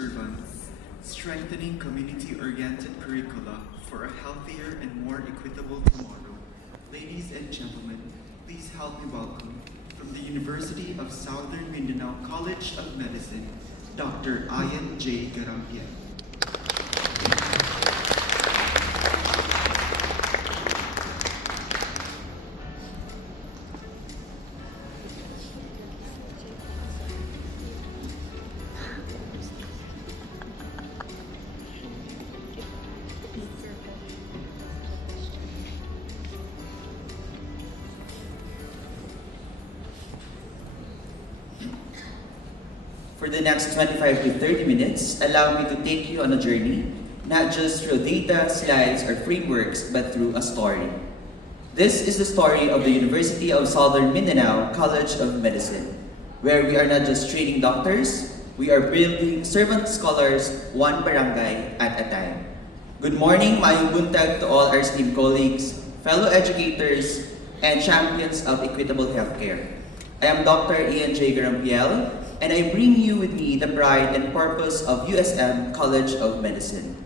servants, strengthening community-oriented curricula for a healthier and more equitable tomorrow. Ladies and gentlemen, please help me welcome, from the University of Southern Mindanao College of Medicine, Dr. Ian J. Garampiel. For the next 25 to 30 minutes, allow me to take you on a journey, not just through data, slides, or frameworks, but through a story. This is the story of the University of Southern Mindanao College of Medicine, where we are not just training doctors, we are building servant scholars one barangay at a time. Good morning, mayong buntag to all our esteemed colleagues, fellow educators, and champions of equitable healthcare. I am Dr. Ian J. Garampiel, and I bring you with me the pride and purpose of USM College of Medicine.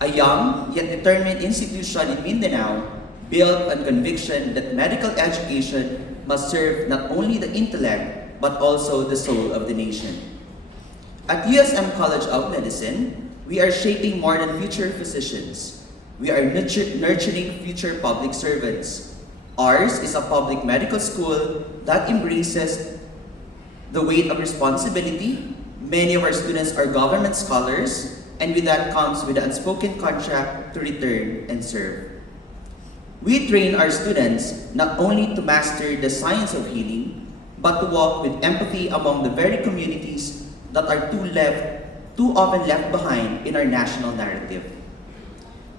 A young yet determined institution in Mindanao built on conviction that medical education must serve not only the intellect but also the soul of the nation. At USM College of Medicine, we are shaping more than future physicians. We are nurturing future public servants. Ours is a public medical school that embraces the weight of responsibility. Many of our students are government scholars, and with that comes with an unspoken contract to return and serve. We train our students not only to master the science of healing, but to walk with empathy among the very communities that are too often left behind in our national narrative.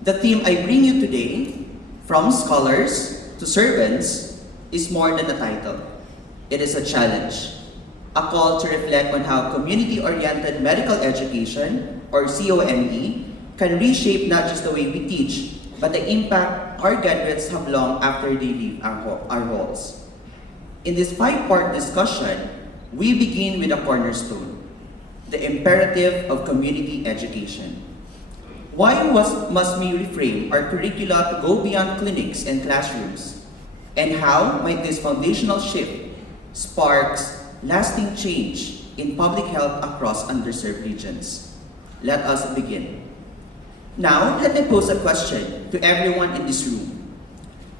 The theme I bring you today, from scholars to servants, is more than a title. It is a challenge. A call to reflect on how community-oriented medical education, or COME, can reshape not just the way we teach, but the impact our graduates have long after they leave our halls. In this five-part discussion, we begin with a cornerstone, the imperative of community education. Why must we reframe our curricula to go beyond clinics and classrooms? And how might this foundational shift sparks lasting change in public health across underserved regions? Let us begin. Now, let me pose a question to everyone in this room.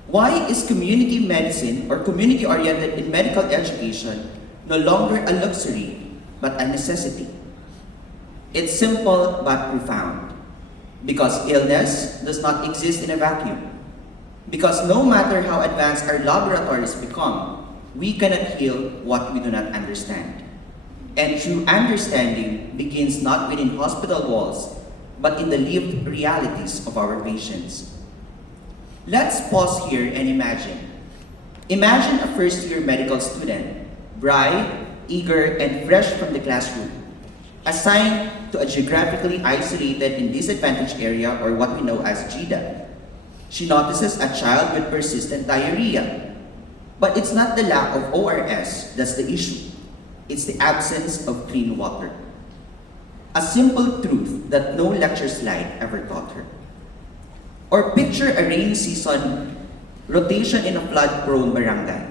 Why is community medicine or community-oriented in medical education no longer a luxury but a necessity? It's simple but profound. Because illness does not exist in a vacuum. Because no matter how advanced our laboratories become, we cannot heal what we do not understand. And true understanding begins not within hospital walls, but in the lived realities of our patients. Let's pause here and imagine. Imagine a first-year medical student, bright, eager, and fresh from the classroom, assigned to a geographically isolated and disadvantaged area, or what we know as GDA. She notices a child with persistent diarrhea. But it's not the lack of ORS that's the issue. It's the absence of clean water. A simple truth that no lecture slide ever taught her. Or picture a rainy season rotation in a flood-prone barangay.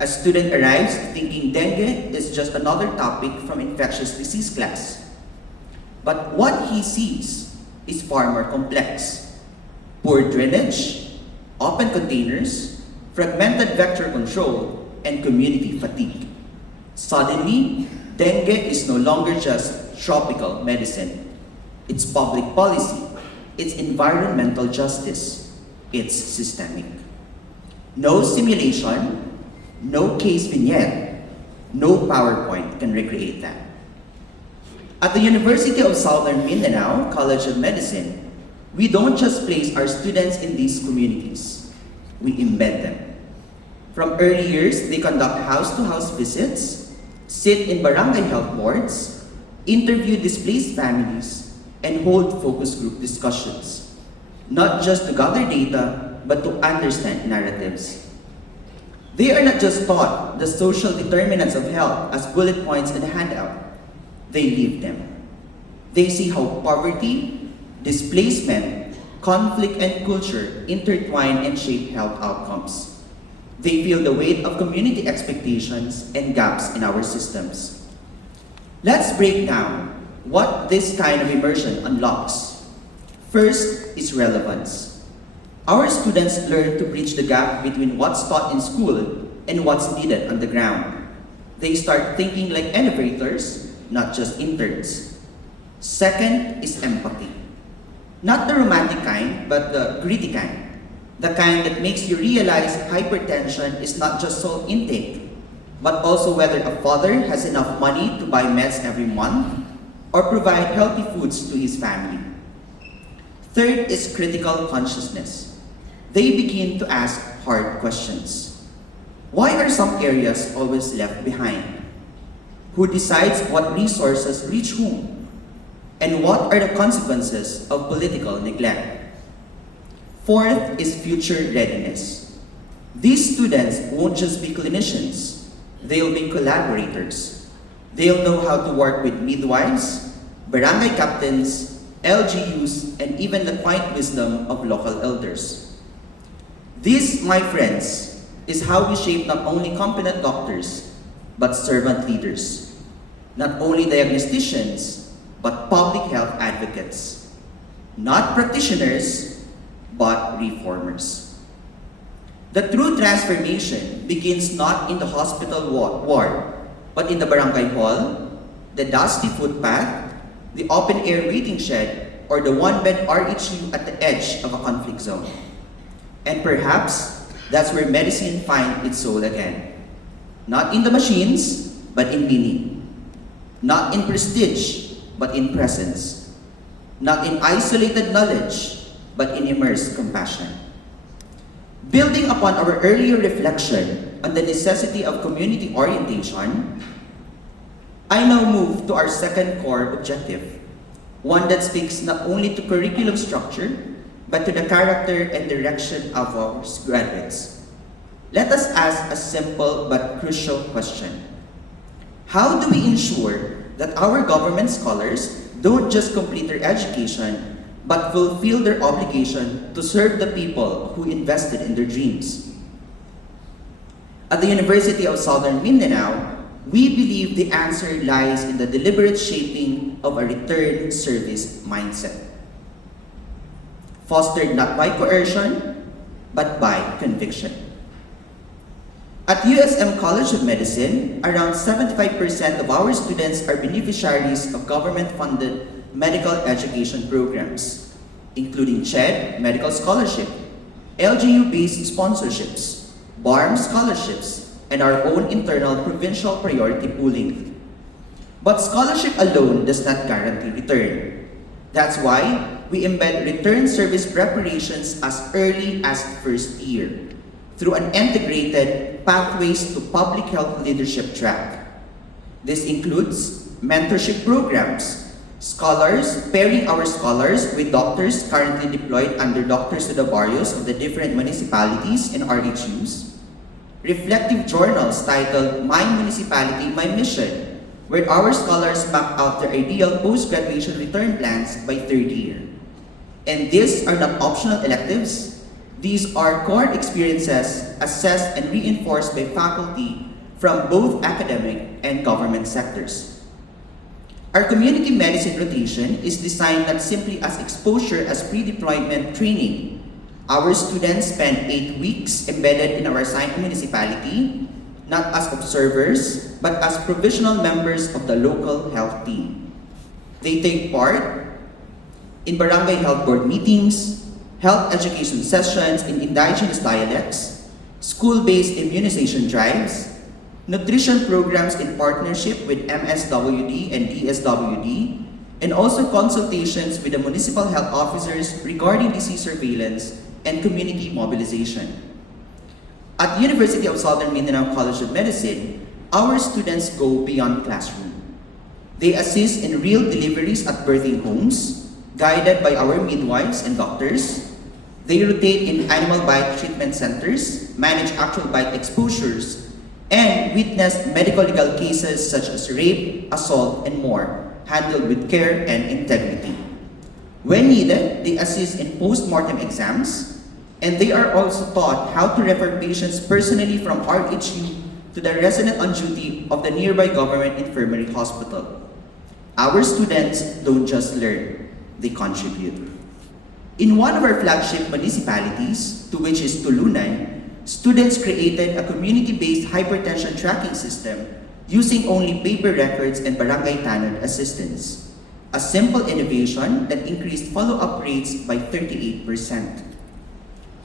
A student arrives thinking dengue is just another topic from infectious disease class. But what he sees is far more complex. Poor drainage, open containers, fragmented vector control, and community fatigue. Suddenly, dengue is no longer just tropical medicine. It's public policy. It's environmental justice. It's systemic. No simulation, no case vignette, no PowerPoint can recreate that. At the University of Southern Mindanao College of Medicine, we don't just place our students in these communities, we embed them. From early years, they conduct house-to-house visits, sit in barangay health boards, interview displaced families, and hold focus group discussions, not just to gather data, but to understand narratives. They are not just taught the social determinants of health as bullet points in a handout, they live them. They see how poverty, displacement, conflict, and culture intertwine and shape health outcomes. They feel the weight of community expectations and gaps in our systems. Let's break down what this kind of immersion unlocks. First is relevance. Our students learn to bridge the gap between what's taught in school and what's needed on the ground. They start thinking like innovators, not just interns. Second is empathy. Not the romantic kind, but the gritty kind. The kind that makes you realize hypertension is not just salt intake, but also whether a father has enough money to buy meds every month or provide healthy foods to his family. Third is critical consciousness. They begin to ask hard questions. Why are some areas always left behind? Who decides what resources reach whom? And what are the consequences of political neglect? Fourth is future readiness. These students won't just be clinicians, they'll be collaborators. They'll know how to work with midwives, barangay captains, LGUs, and even the quiet wisdom of local elders. This, my friends, is how we shape not only competent doctors, but servant leaders. Not only diagnosticians, but public health advocates. Not practitioners, but reformers. The true transformation begins not in the hospital ward, but in the barangay hall, the dusty footpath, the open-air waiting shed, or the one-bed RHU at the edge of a conflict zone. And perhaps that's where medicine finds its soul again. Not in the machines, but in meaning. Not in prestige, but in presence. Not in isolated knowledge, but in immersed compassion. Building upon our earlier reflection on the necessity of community orientation, I now move to our second core objective, one that speaks not only to curriculum structure, but to the character and direction of our graduates. Let us ask a simple but crucial question. How do we ensure that our government scholars don't just complete their education, but fulfill their obligation to serve the people who invested in their dreams? At the University of Southern Mindanao, we believe the answer lies in the deliberate shaping of a return service mindset, fostered not by coercion, but by conviction. At USM College of Medicine, around 75% of our students are beneficiaries of government-funded medical education programs, including CHED Medical Scholarship, LGU-based sponsorships, BARM scholarships, and our own internal provincial priority pooling. But scholarship alone does not guarantee return. That's why we embed return service preparations as early as first year, through an integrated Pathways to Public Health Leadership track. This includes mentorship programs, scholars pairing our scholars with doctors currently deployed under Doctors de los Barrios of the different municipalities and RHUs, reflective journals titled My Municipality, My Mission, where our scholars map out their ideal post-graduation return plans by third year. And these are not optional electives. These are core experiences assessed and reinforced by faculty from both academic and government sectors. Our community medicine rotation is designed not simply as exposure as pre-deployment training. Our students spend 8 weeks embedded in our assigned municipality, not as observers, but as provisional members of the local health team. They take part in barangay health board meetings, health education sessions in indigenous dialects, school-based immunization drives, nutrition programs in partnership with MSWD and DSWD, and also consultations with the municipal health officers regarding disease surveillance and community mobilization. At the University of Southern Mindanao College of Medicine, our students go beyond classroom. They assist in real deliveries at birthing homes, guided by our midwives and doctors. They rotate in animal bite treatment centers, manage actual bite exposures, and witness medical legal cases such as rape, assault, and more, handled with care and integrity. When needed, they assist in post-mortem exams, and they are also taught how to refer patients personally from RHU to the resident on duty of the nearby government infirmary hospital. Our students don't just learn, they contribute. In one of our flagship municipalities, to which is Tulunan, students created a community-based hypertension tracking system using only paper records and barangay tanod assistance. A simple innovation that increased follow-up rates by 38%.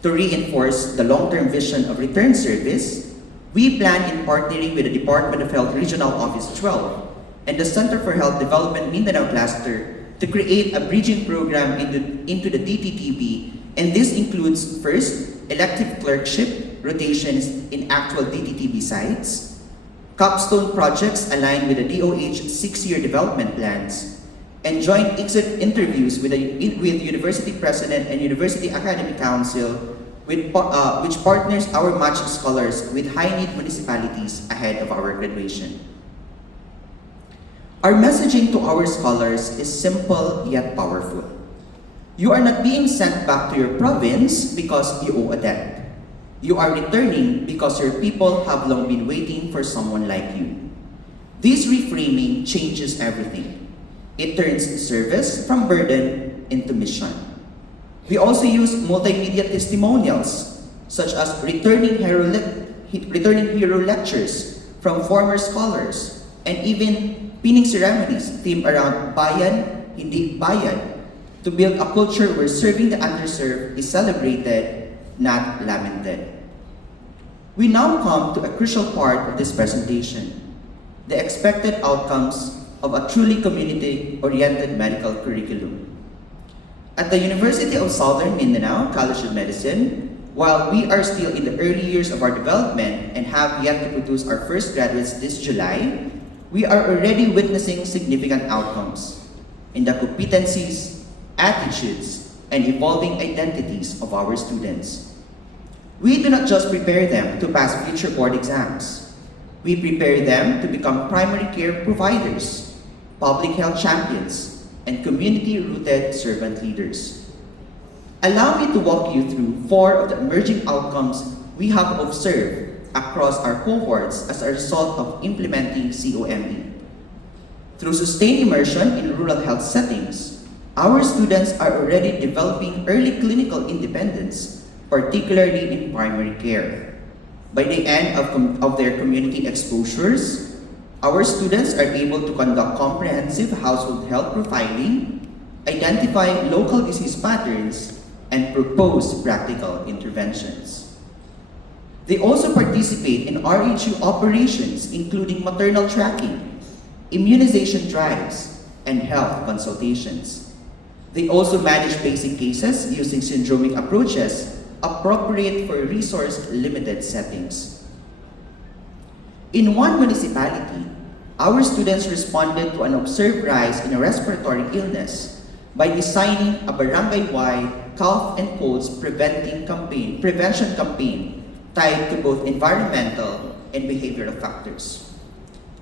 To reinforce the long-term vision of return service, we plan in partnering with the Department of Health Regional Office 12 and the Center for Health Development Mindanao Cluster to create a bridging program into the DTTB, and this includes first, elective clerkship rotations in actual DTTB sites, capstone projects aligned with the DOH 6-year development plans, and joint exit interviews with University President and University Academic Council, which partners our match scholars with high-need municipalities ahead of our graduation. Our messaging to our scholars is simple yet powerful. You are not being sent back to your province because you owe a debt. You are returning because your people have long been waiting for someone like you. This reframing changes everything. It turns service from burden into mission. We also use multimedia testimonials, such as returning hero lectures from former scholars, and even pinning ceremonies themed around Bayan, Hindi Bayan, to build a culture where serving the underserved is celebrated, not lamented. We now come to a crucial part of this presentation, the expected outcomes of a truly community-oriented medical curriculum. At the University of Southern Mindanao College of Medicine, while we are still in the early years of our development and have yet to produce our first graduates this July, we are already witnessing significant outcomes in the competencies, attitudes, and evolving identities of our students. We do not just prepare them to pass future board exams. We prepare them to become primary care providers, public health champions, and community-rooted servant leaders. Allow me to walk you through 4 of the emerging outcomes we have observed across our cohorts as a result of implementing COME. Through sustained immersion in rural health settings, our students are already developing early clinical independence, particularly in primary care. By the end of their community exposures, our students are able to conduct comprehensive household health profiling, identify local disease patterns, and propose practical interventions. They also participate in RHU operations, including maternal tracking, immunization drives, and health consultations. They also manage basic cases using syndromic approaches appropriate for resource-limited settings. In one municipality, our students responded to an observed rise in a respiratory illness by designing a barangay-wide cough and colds prevention campaign tied to both environmental and behavioral factors.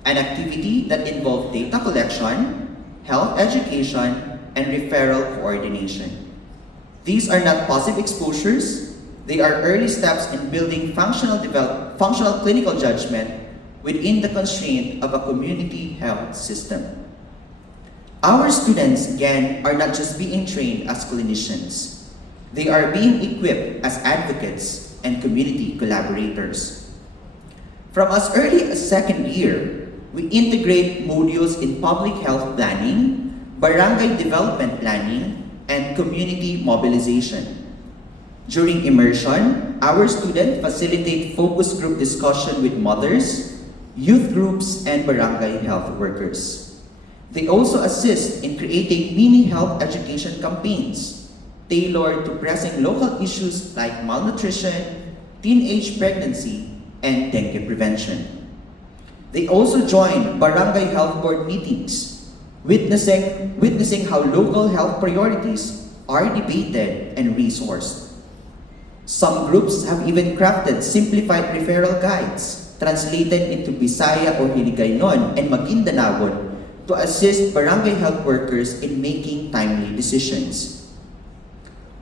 An activity that involved data collection, health education, and referral coordination. These are not passive exposures, they are early steps in building functional clinical judgment within the constraint of a community health system. Our students, again, are not just being trained as clinicians. They are being equipped as advocates and community collaborators. From as early as second year, we integrate modules in public health planning, barangay development planning, and community mobilization. During immersion, our students facilitate focus group discussion with mothers, youth groups, and barangay health workers. They also assist in creating mini health education campaigns tailored to pressing local issues like malnutrition, teenage pregnancy, and dengue prevention. They also join barangay health board meetings, witnessing how local health priorities are debated and resourced. Some groups have even crafted simplified referral guides translated into Bisaya or Hiligaynon and Maguindanaon to assist barangay health workers in making timely decisions.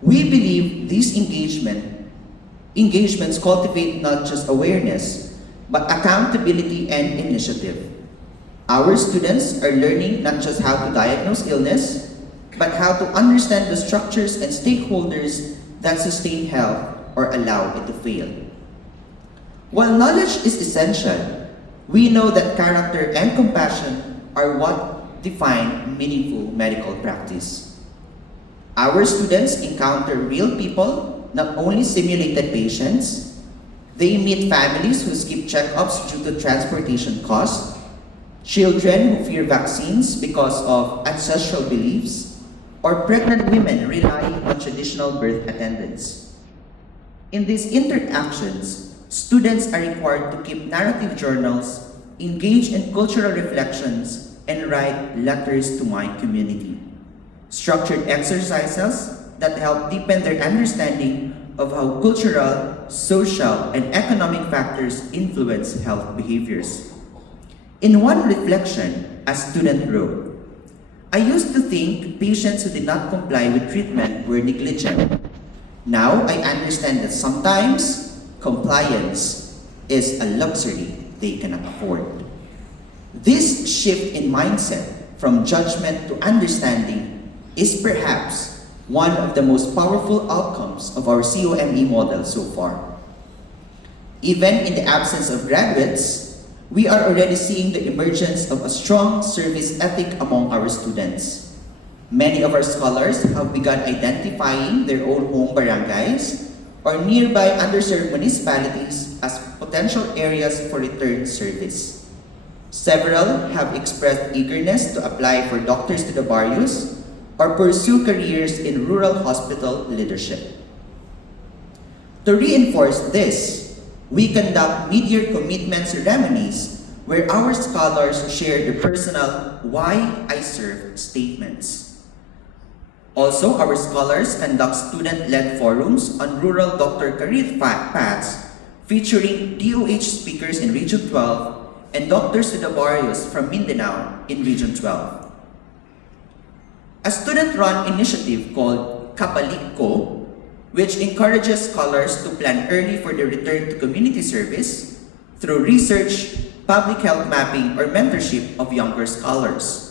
We believe these engagements cultivate not just awareness, but accountability and initiative. Our students are learning not just how to diagnose illness, but how to understand the structures and stakeholders that sustain health or allow it to fail. While knowledge is essential, we know that character and compassion are what define meaningful medical practice. Our students encounter real people, not only simulated patients. They meet families who skip checkups due to transportation costs, children who fear vaccines because of ancestral beliefs, or pregnant women relying on traditional birth attendants. In these interactions, students are required to keep narrative journals, engage in cultural reflections, and write letters to my community. Structured exercises that help deepen their understanding of how cultural, social, and economic factors influence health behaviors. In one reflection, a student wrote, "I used to think patients who did not comply with treatment were negligent. Now I understand that sometimes compliance is a luxury they cannot afford." This shift in mindset from judgment to understanding is perhaps one of the most powerful outcomes of our COME model so far. Even in the absence of graduates, we are already seeing the emergence of a strong service ethic among our students. Many of our scholars have begun identifying their own home barangays or nearby underserved municipalities as potential areas for return service. Several have expressed eagerness to apply for doctors to the barrios or pursue careers in rural hospital leadership. To reinforce this, we conduct mid-year commitment ceremonies where our scholars share their personal "Why I Serve" statements. Also, our scholars conduct student-led forums on rural doctor career paths featuring DOH speakers in Region 12 and doctors to the barrios from Mindanao in Region 12. A student-run initiative called Kabalik Ko, which encourages scholars to plan early for their return to community service through research, public health mapping, or mentorship of younger scholars.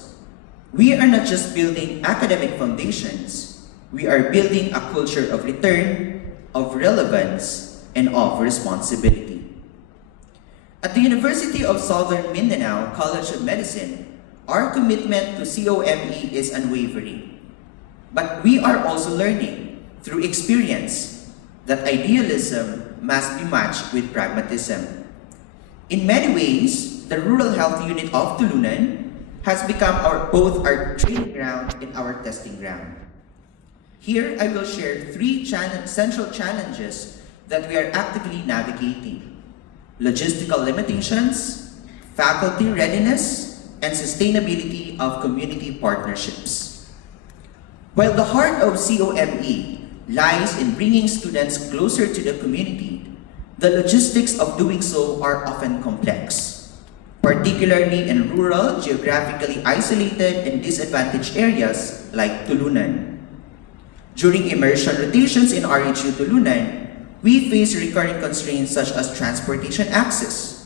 We are not just building academic foundations, we are building a culture of return, of relevance, and of responsibility. At the University of Southern Mindanao College of Medicine, our commitment to COME is unwavering. But we are also learning through experience that idealism must be matched with pragmatism. In many ways, the Rural Health Unit of Tulunan has become both our training ground and our testing ground. Here, I will share three central challenges that we are actively navigating: logistical limitations, faculty readiness, and sustainability of community partnerships. While the heart of COME lies in bringing students closer to the community, the logistics of doing so are often complex, particularly in rural, geographically isolated, and disadvantaged areas like Tulunan. During immersion rotations in RHU Tulunan, we face recurring constraints such as transportation access.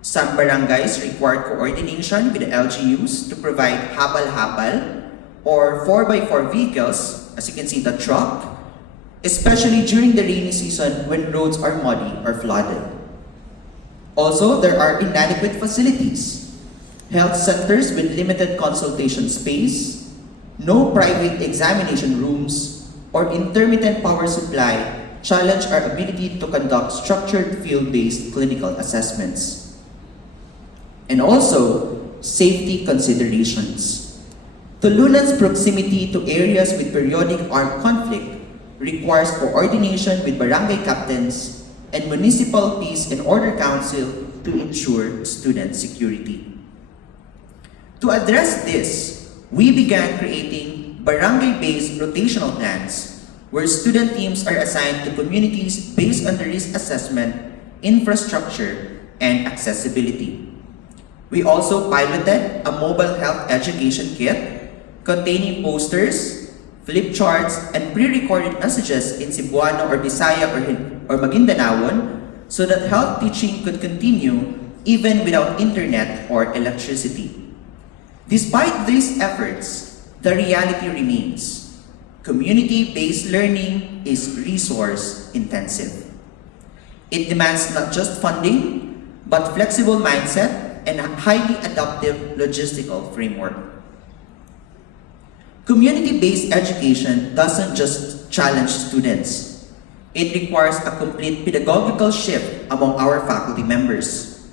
Some barangays require coordination with the LGUs to provide habal-habal or 4x4 vehicles, as you can see the truck, especially during the rainy season when roads are muddy or flooded. Also, there are inadequate facilities, health centers with limited consultation space, no private examination rooms, or intermittent power supply challenge our ability to conduct structured field-based clinical assessments. And also, safety considerations. Tulunan's proximity to areas with periodic armed conflict requires coordination with barangay captains and municipal peace and order council to ensure student security. To address this, we began creating barangay-based rotational plans where student teams are assigned to communities based on the risk assessment, infrastructure, and accessibility. We also piloted a mobile health education kit containing posters, flip charts, and pre-recorded messages in Cebuano or Bisaya or Maguindanaon so that health teaching could continue even without internet or electricity. Despite these efforts, the reality remains. Community-based learning is resource-intensive. It demands not just funding, but flexible mindset and a highly adaptive logistical framework. Community-based education doesn't just challenge students. It requires a complete pedagogical shift among our faculty members.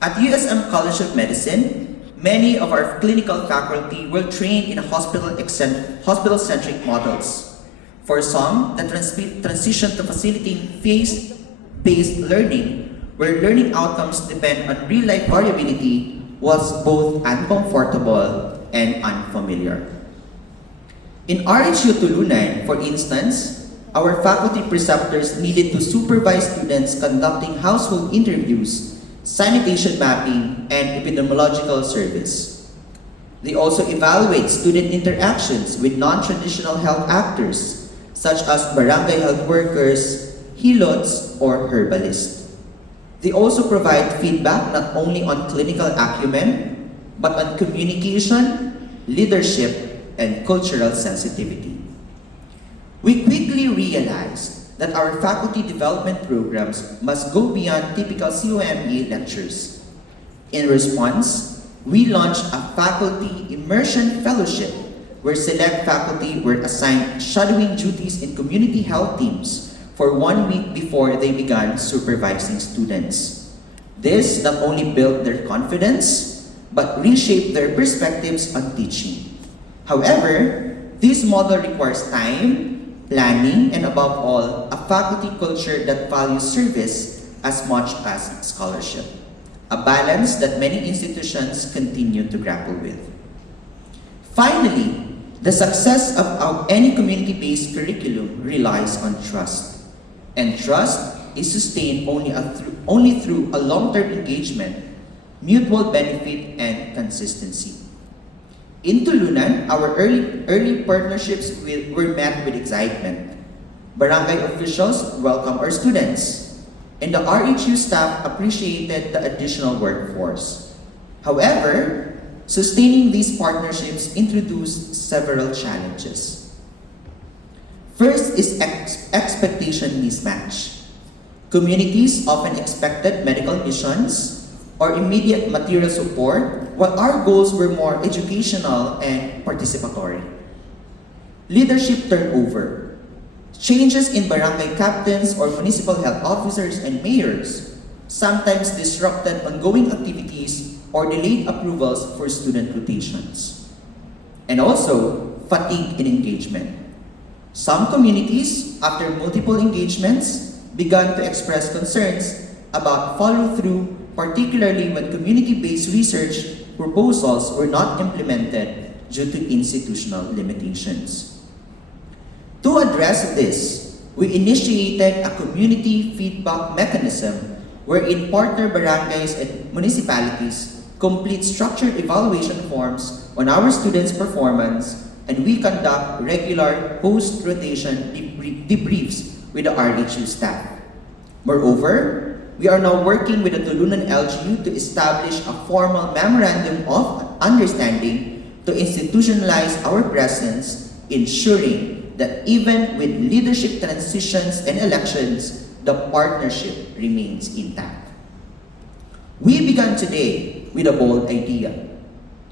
At USM College of Medicine, many of our clinical faculty were trained in hospital-centric models. For some, the transition to facilitating phase-based learning, where learning outcomes depend on real-life variability, was both uncomfortable and unfamiliar. In RHU Tulunan, for instance, our faculty preceptors needed to supervise students conducting household interviews, sanitation mapping, and epidemiological service. They also evaluate student interactions with non-traditional health actors, such as barangay health workers, helots, or herbalists. They also provide feedback not only on clinical acumen, but on communication, leadership, and cultural sensitivity. We quickly realized that our faculty development programs must go beyond typical COME lectures. In response, we launched a faculty immersion fellowship where select faculty were assigned shadowing duties in community health teams for 1 week before they began supervising students. This not only built their confidence, but reshaped their perspectives on teaching. However, this model requires time, planning, and above all, a faculty culture that values service as much as scholarship. A balance that many institutions continue to grapple with. Finally, the success of any community-based curriculum relies on trust. And trust is sustained only through a long-term engagement, mutual benefit, and consistency. In Tulunan, our early partnerships were met with excitement. Barangay officials welcomed our students, and the RHU staff appreciated the additional workforce. However, sustaining these partnerships introduced several challenges. First is expectation mismatch. Communities often expected medical missions or immediate material support, while our goals were more educational and participatory. Leadership turnover. Changes in barangay captains or municipal health officers and mayors sometimes disrupted ongoing activities or delayed approvals for student rotations. And also, fatigue in engagement. Some communities, after multiple engagements, began to express concerns about follow-through, particularly when community-based research proposals were not implemented due to institutional limitations. To address this, we initiated a community feedback mechanism wherein partner barangays and municipalities complete structured evaluation forms on our students' performance, and we conduct regular post-rotation debriefs with the RHU staff. Moreover, we are now working with the Tulunan LGU to establish a formal memorandum of understanding to institutionalize our presence, ensuring that even with leadership transitions and elections, the partnership remains intact. We began today with a bold idea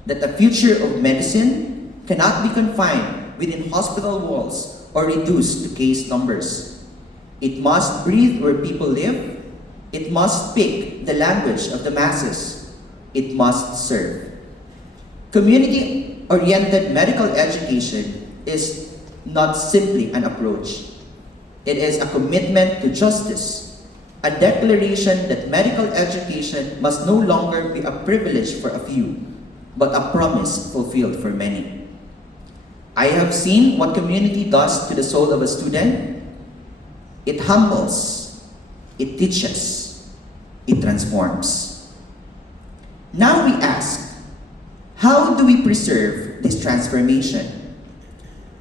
that the future of medicine cannot be confined within hospital walls or reduced to case numbers. It must breathe where people live. It must speak the language of the masses. It must serve. Community-oriented medical education is not simply an approach. It is a commitment to justice, a declaration that medical education must no longer be a privilege for a few, but a promise fulfilled for many. I have seen what community does to the soul of a student. It humbles, it teaches, it transforms. Now we ask, how do we preserve this transformation?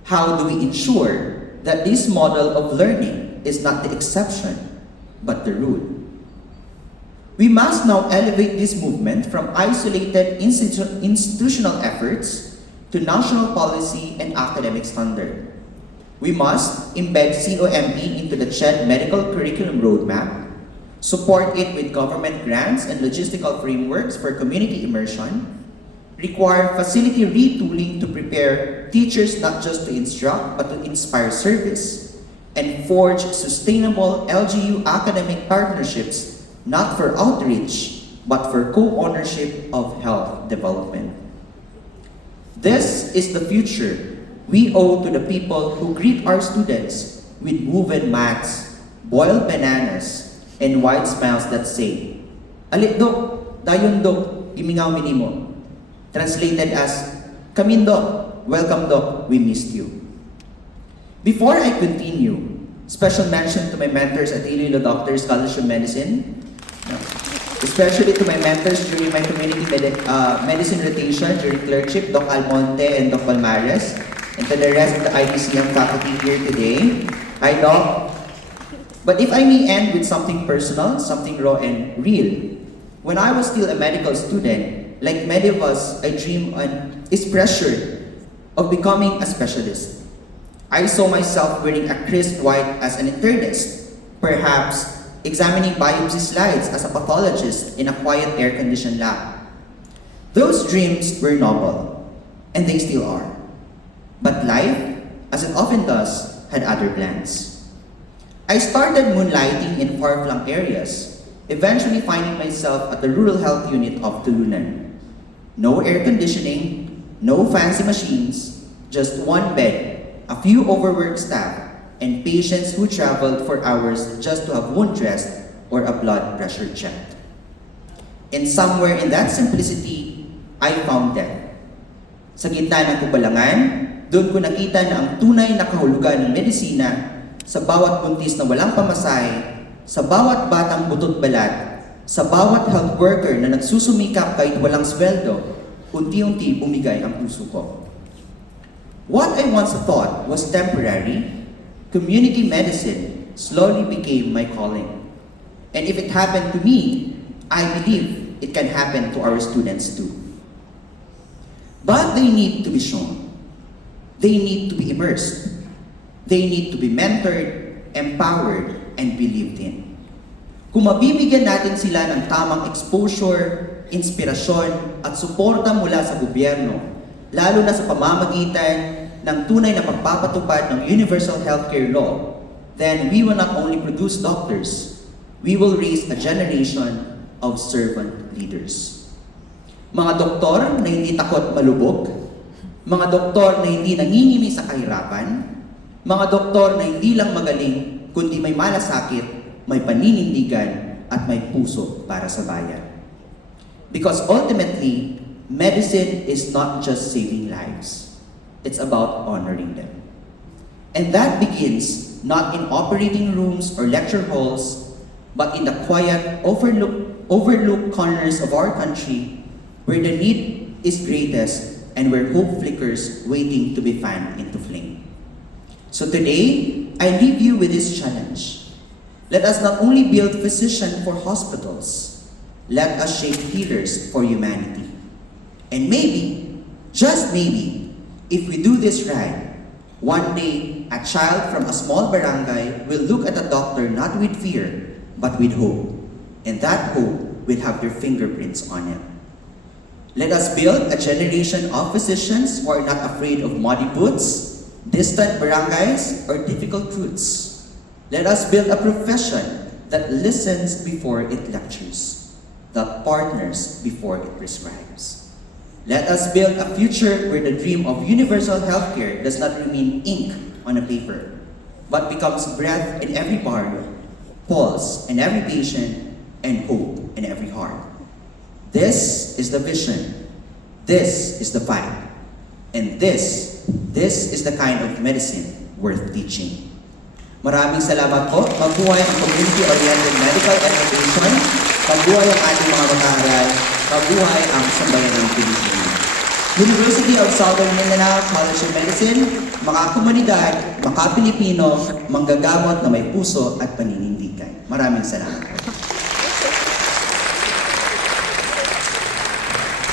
How do we ensure that this model of learning is not the exception, but the rule? We must now elevate this movement from isolated institutional efforts to national policy and academic standard. We must embed COMP into the CHED medical curriculum roadmap, support it with government grants and logistical frameworks for community immersion, require facility retooling to prepare teachers not just to instruct but to inspire service, and forge sustainable LGU academic partnerships not for outreach but for co-ownership of health development. This is the future we owe to the people who greet our students with woven mats, boiled bananas, and wide smiles that say, "Alit dok, dayon dok, gimingaw minimo." Translated as, "Kamin dok, welcome dok, we missed you." Before I continue, special mention to my mentors at Iloilo Doctors College of Medicine, especially to my mentors during my community medicine rotation during clerkship, Doc Almonte and Doc Palmares, and to the rest of the IDCM faculty here today. Hi, Doc. But if I may end with something personal, something raw and real. When I was still a medical student, like many of us, I dreamed and is pressured of becoming a specialist. I saw myself wearing a crisp white as an internist, perhaps examining biopsy slides as a pathologist in a quiet air-conditioned lab. Those dreams were noble, and they still are. But life, as it often does, had other plans. I started moonlighting in far-flung areas, eventually finding myself at the rural health unit of Tulunan. No air conditioning, no fancy machines, just one bed, a few overworked staff, and patients who traveled for hours just to have wound dressed or a blood pressure checked. And somewhere in that simplicity, I found death. Sa gitna ng kubalangan, doon ko nakita na ang tunay na kahulugan ng medisina sa bawat buntis na walang pamasahe, sa bawat batang butot balat, sa bawat health worker na nagsusumikap kahit walang sweldo, unti-unti bumigay ang puso ko. What I once thought was temporary, community medicine slowly became my calling. And if it happened to me, I believe it can happen to our students too. But they need to be shown. They need to be immersed. They need to be mentored, empowered, and believed in. Kung mabibigyan natin sila ng tamang exposure, inspirasyon, at suporta mula sa gobyerno, lalo na sa pamamagitan ng tunay na pagpapatupad ng Universal Healthcare Law, then we will not only produce doctors, we will raise a generation of servant leaders. Mga doktor na hindi takot malubog, mga doktor na hindi nangingimi sa kahirapan, mga doktor na hindi lang magaling, kundi may malasakit, may paninindigan, at may puso para sa bayan. Because ultimately, medicine is not just saving lives. It's about honoring them. And that begins not in operating rooms or lecture halls, but in the quiet, overlooked corners of our country where the need is greatest and where hope flickers waiting to be fanned into flame. So today, I leave you with this challenge. Let us not only build physicians for hospitals, let us shape healers for humanity. And maybe, just maybe, if we do this right, one day, a child from a small barangay will look at a doctor not with fear, but with hope. And that hope will have their fingerprints on it. Let us build a generation of physicians who are not afraid of muddy boots, distant barangays, or difficult truths. Let us build a profession that listens before it lectures, that partners before it prescribes. Let us build a future where the dream of universal healthcare does not remain ink on a paper, but becomes breath in every bar, pulse in every patient, and hope in every heart. This is the vision. This is the fight. And this is the kind of medicine worth teaching. Maraming salamat po. Mabuhay ang community-oriented medical education. Mabuhay ang ating mga mag-aaral. Mabuhay ang sambayanang Pilipino. University of Southern Mindanao College of Medicine, mga komunidad, mga Pilipino, manggagamot na may puso at paninindigan. Maraming salamat.